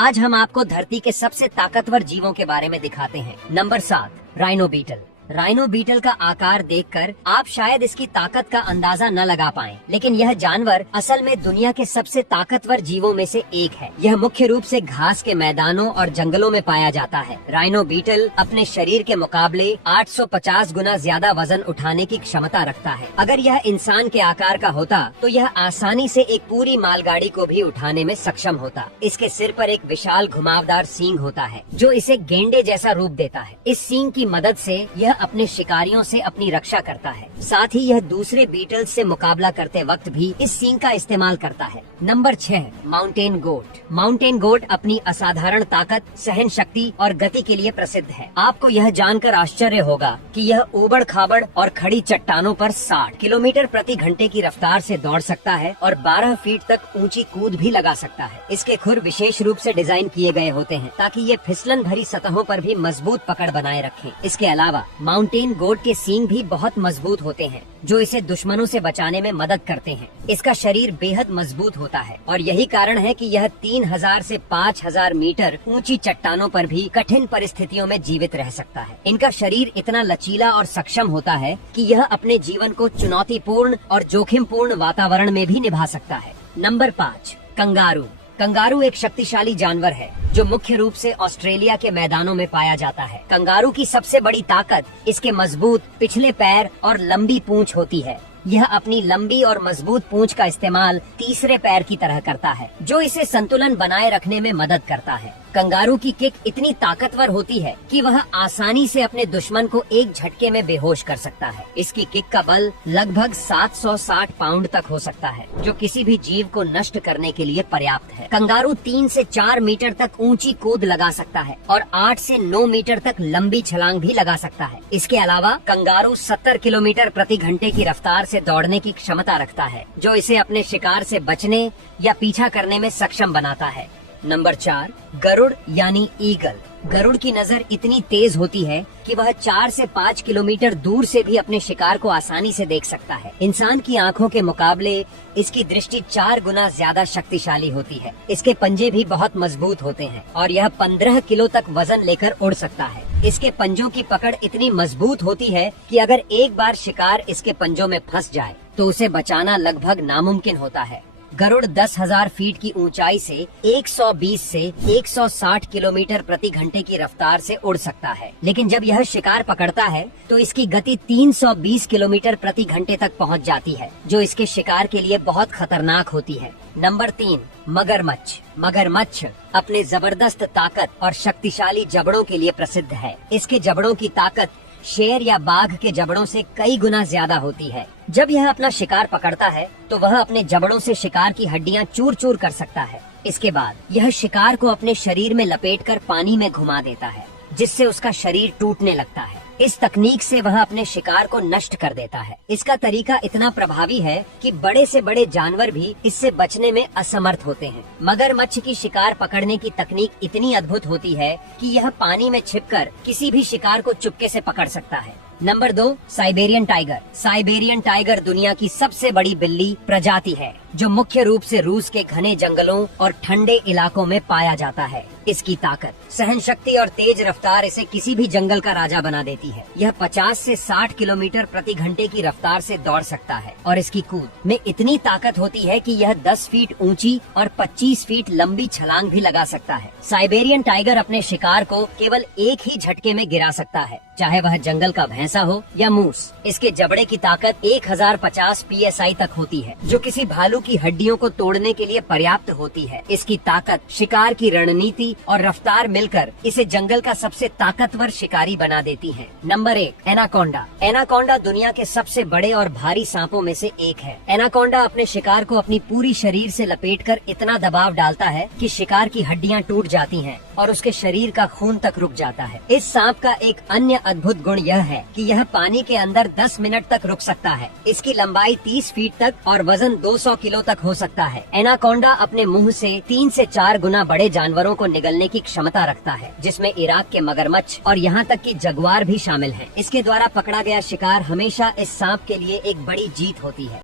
आज हम आपको धरती के सबसे ताकतवर जीवों के बारे में दिखाते हैं। Number 7, rhino beetle. Rhino beetle का आकार देखकर आप शायद इसकी ताकत का अंदाजा न लगा पाएं, लेकिन यह जानवर असल में दुनिया के सबसे ताकतवर जीवों में से एक है। यह मुख्य रूप से घास के मैदानों और जंगलों में पाया जाता है। राइनो बीटल अपने शरीर के मुकाबले 850 गुना ज्यादा वजन उठाने की क्षमता रखता है। अगर यह इंसान के आकार का होता तो यह आसानी से एक पूरी मालगाड़ी को भी उठाने में सक्षम होता। इसके सिर पर एक विशाल घुमावदार सींग होता है जो इसे गेंडे जैसा रूप देता है। इस सींग की मदद से यह अपने शिकारियों से अपनी रक्षा करता है। साथ ही यह दूसरे बीटल्स से मुकाबला करते वक्त भी इस सींग का इस्तेमाल करता है। Number 6, mountain goat. Mountain goat अपनी असाधारण ताकत, सहन शक्ति और गति के लिए प्रसिद्ध है। आपको यह जानकर आश्चर्य होगा कि यह ऊबड़ खाबड़ और खड़ी चट्टानों पर 60 किलोमीटर प्रति घंटे की रफ्तार से दौड़ सकता है और 12 फीट तक ऊंची कूद भी लगा सकता है। इसके खुर विशेष रूप से डिजाइन किए गए होते हैं ताकि ये फिसलन भरी सतहों पर भी मजबूत पकड़ बनाए रखें। इसके अलावा माउंटेन गोट के सींग भी बहुत मजबूत होते हैं जो इसे दुश्मनों से बचाने में मदद करते हैं। इसका शरीर बेहद मजबूत होता है और यही कारण है कि यह 3000 से 5000 मीटर ऊंची चट्टानों पर भी कठिन परिस्थितियों में जीवित रह सकता है। इनका शरीर इतना लचीला और सक्षम होता है कि यह अपने जीवन को चुनौतीपूर्ण और जोखिमपूर्ण वातावरण में भी निभा सकता है। Number 5, kangaroo. कंगारू एक शक्तिशाली जानवर है जो मुख्य रूप से ऑस्ट्रेलिया के मैदानों में पाया जाता है। कंगारू की सबसे बड़ी ताकत इसके मजबूत पिछले पैर और लंबी पूंछ होती है। यह अपनी लंबी और मजबूत पूंछ का इस्तेमाल तीसरे पैर की तरह करता है जो इसे संतुलन बनाए रखने में मदद करता है। कंगारू की किक इतनी ताकतवर होती है कि वह आसानी से अपने दुश्मन को एक झटके में बेहोश कर सकता है। इसकी किक का बल लगभग 760 पाउंड तक हो सकता है जो किसी भी जीव को नष्ट करने के लिए पर्याप्त है। कंगारू 3 से 4 मीटर तक ऊंची कूद लगा सकता है और 8 से 9 मीटर तक लंबी छलांग भी लगा सकता है। इसके अलावा कंगारू 70 किलोमीटर प्रति घंटे की रफ्तार से दौड़ने की क्षमता रखता है जो इसे अपने शिकार से बचने या पीछा करने में सक्षम बनाता है। नंबर 4, गरुड़ यानी ईगल। गरुड़ की नजर इतनी तेज होती है कि वह 4 से 5 किलोमीटर दूर से भी अपने शिकार को आसानी से देख सकता है। इंसान की आंखों के मुकाबले इसकी दृष्टि 4 गुना ज्यादा शक्तिशाली होती है। इसके पंजे भी बहुत मजबूत होते हैं और यह 15 किलो तक वजन लेकर उड़ सकता है। इसके पंजों की पकड़ इतनी मजबूत होती है कि अगर एक बार शिकार इसके पंजों में फंस जाए तो उसे बचाना लगभग नामुमकिन होता है। गरुड़ 10,000 फीट की ऊंचाई से 120 से 160 किलोमीटर प्रति घंटे की रफ्तार से उड़ सकता है, लेकिन जब यह शिकार पकड़ता है तो इसकी गति 320 किलोमीटर प्रति घंटे तक पहुंच जाती है जो इसके शिकार के लिए बहुत खतरनाक होती है। नंबर 3, मगरमच्छ। मगरमच्छ अपने जबरदस्त ताकत और शक्तिशाली जबड़ों के लिए प्रसिद्ध है। इसके जबड़ों की ताकत शेर या बाघ के जबड़ों से कई गुना ज्यादा होती है। जब यह अपना शिकार पकड़ता है तो वह अपने जबड़ों से शिकार की हड्डियां चूर चूर कर सकता है। इसके बाद यह शिकार को अपने शरीर में लपेटकर पानी में घुमा देता है जिससे उसका शरीर टूटने लगता है। इस तकनीक से वह अपने शिकार को नष्ट कर देता है। इसका तरीका इतना प्रभावी है कि बड़े से बड़े जानवर भी इससे बचने में असमर्थ होते हैं। मगरमच्छ की शिकार पकड़ने की तकनीक इतनी अद्भुत होती है कि यह पानी में छिपकर किसी भी शिकार को चुपके से पकड़ सकता है। Number 2, Siberian tiger. Siberian tiger दुनिया की सबसे बड़ी बिल्ली प्रजाति है जो मुख्य रूप से रूस के घने जंगलों और ठंडे इलाकों में पाया जाता है। इसकी ताकत, सहन शक्ति और तेज रफ्तार इसे किसी भी जंगल का राजा बना देती है। यह 50 से 60 किलोमीटर प्रति घंटे की रफ्तार से दौड़ सकता है और इसकी कूद में इतनी ताकत होती है कि यह 10 फीट ऊंची और 25 फीट लंबी छलांग भी लगा सकता है। साइबेरियन टाइगर अपने शिकार को केवल एक ही झटके में गिरा सकता है, चाहे वह जंगल का भैंसा हो या मूस। इसके जबड़े की ताकत 1050 PSI तक होती है जो किसी भालू की हड्डियों को तोड़ने के लिए पर्याप्त होती है। इसकी ताकत, शिकार की रणनीति और रफ्तार मिलकर इसे जंगल का सबसे ताकतवर शिकारी बना देती है। Number 1, anaconda. एनाकोंडा दुनिया के सबसे बड़े और भारी सांपों में से एक है। एनाकोंडा अपने शिकार को अपनी पूरी शरीर से लपेटकर इतना दबाव डालता है कि शिकार की हड्डियां टूट जाती हैं और उसके शरीर का खून तक रुक जाता है। इस सांप का एक अन्य अद्भुत गुण यह है कि यह पानी के अंदर 10 मिनट तक रुक सकता है। इसकी लंबाई 30 फीट तक और वजन 200 किलो तक हो सकता है। एनाकोंडा अपने मुंह से 3 से 4 गुना बड़े जानवरों को निगलने की क्षमता रखता है जिसमें इराक के मगरमच्छ और यहाँ तक कि जगुआर भी शामिल हैं। इसके द्वारा पकड़ा गया शिकार हमेशा इस सांप के लिए एक बड़ी जीत होती है।